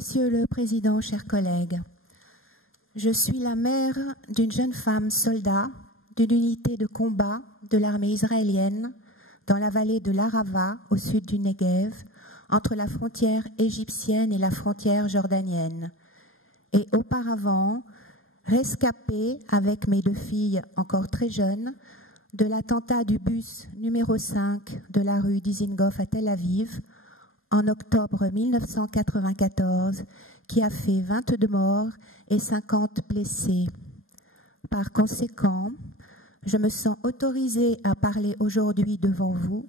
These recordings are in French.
Monsieur le Président, chers collègues, je suis la mère d'une jeune femme soldat d'une unité de combat de l'armée israélienne dans la vallée de l'Arava, au sud du Negev, entre la frontière égyptienne et la frontière jordanienne. Et auparavant, rescapée avec mes 2 filles encore très jeunes de l'attentat du bus numéro 5 de la rue Dizengoff à Tel Aviv en octobre 1994, qui a fait 22 morts et 50 blessés. Par conséquent, je me sens autorisée à parler aujourd'hui devant vous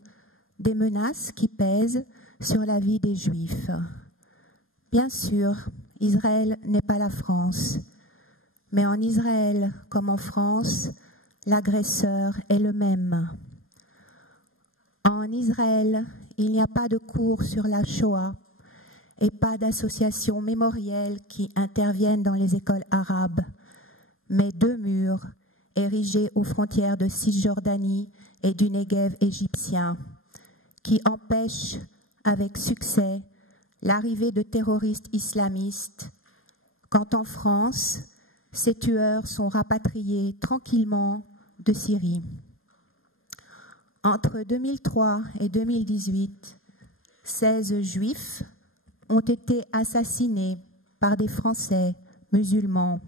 des menaces qui pèsent sur la vie des Juifs. Bien sûr, Israël n'est pas la France, mais en Israël comme en France, l'agresseur est le même. En Israël, il n'y a pas de cours sur la Shoah et pas d'associations mémorielles qui interviennent dans les écoles arabes, mais 2 murs érigés aux frontières de Cisjordanie et du Negev égyptien, qui empêchent avec succès l'arrivée de terroristes islamistes, quand en France, ces tueurs sont rapatriés tranquillement de Syrie. Entre 2003 et 2018, 16 Juifs ont été assassinés par des Français musulmans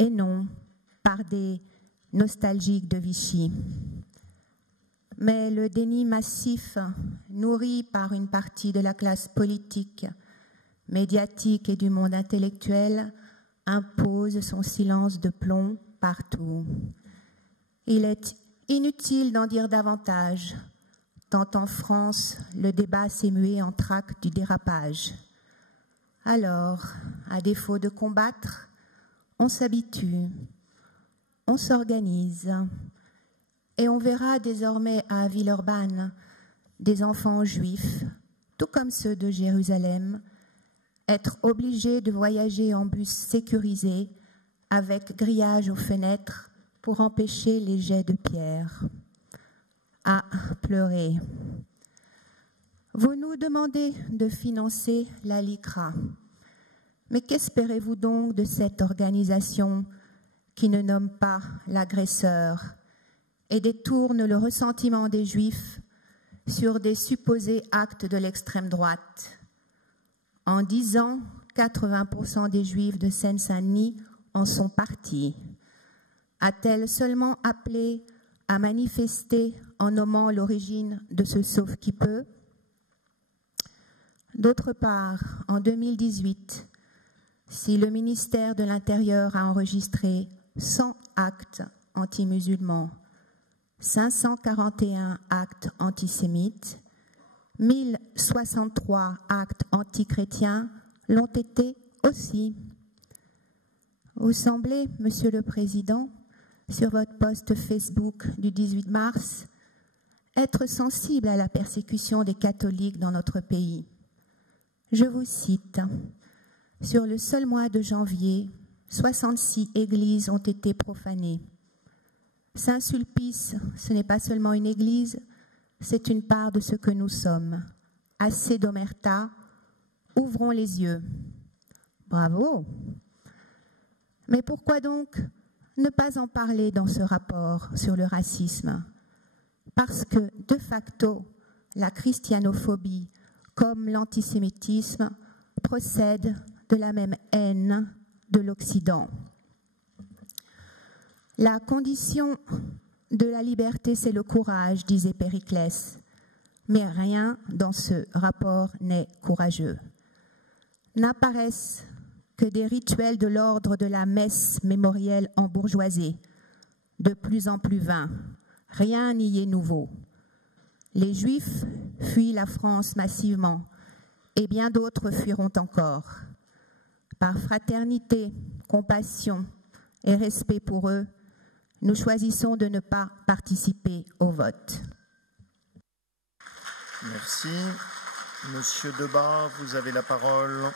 et non par des nostalgiques de Vichy. Mais le déni massif, nourri par une partie de la classe politique, médiatique et du monde intellectuel, impose son silence de plomb partout. Il est inutile d'en dire davantage, tant en France, le débat s'est mué en traque du dérapage. Alors, à défaut de combattre, on s'habitue, on s'organise, et on verra désormais à Villeurbanne des enfants juifs, tout comme ceux de Jérusalem, être obligés de voyager en bus sécurisé avec grillage aux fenêtres pour empêcher les jets de pierre. À pleurer. Vous nous demandez de financer la LICRA. Mais qu'espérez-vous donc de cette organisation qui ne nomme pas l'agresseur et détourne le ressentiment des Juifs sur des supposés actes de l'extrême droite? En 10 ans, 80% des Juifs de Seine-Saint-Denis en sont partis. A-t-elle seulement appelé à manifester en nommant l'origine de ce sauve-qui-peut? D'autre part, en 2018, si le ministère de l'Intérieur a enregistré 100 actes anti-musulmans, 541 actes antisémites, 1063 actes antichrétiens l'ont été aussi. Vous semblez, Monsieur le Président, sur votre post Facebook du 18 mars, être sensible à la persécution des catholiques dans notre pays. Je vous cite, « Sur le seul mois de janvier, 66 églises ont été profanées. Saint-Sulpice, ce n'est pas seulement une église, c'est une part de ce que nous sommes. Assez d'omerta, ouvrons les yeux. » Bravo! Mais pourquoi donc ne pas en parler dans ce rapport sur le racisme? Parce que, de facto, la christianophobie, comme l'antisémitisme, procède de la même haine de l'Occident. La condition de la liberté, c'est le courage, disait Périclès. Mais rien dans ce rapport n'est courageux. N'apparaissent que des rituels de l'ordre de la messe mémorielle embourgeoisée, de plus en plus vains. Rien n'y est nouveau. Les Juifs fuient la France massivement, et bien d'autres fuiront encore. Par fraternité, compassion et respect pour eux, nous choisissons de ne pas participer au vote. Merci. Monsieur Debat, vous avez la parole.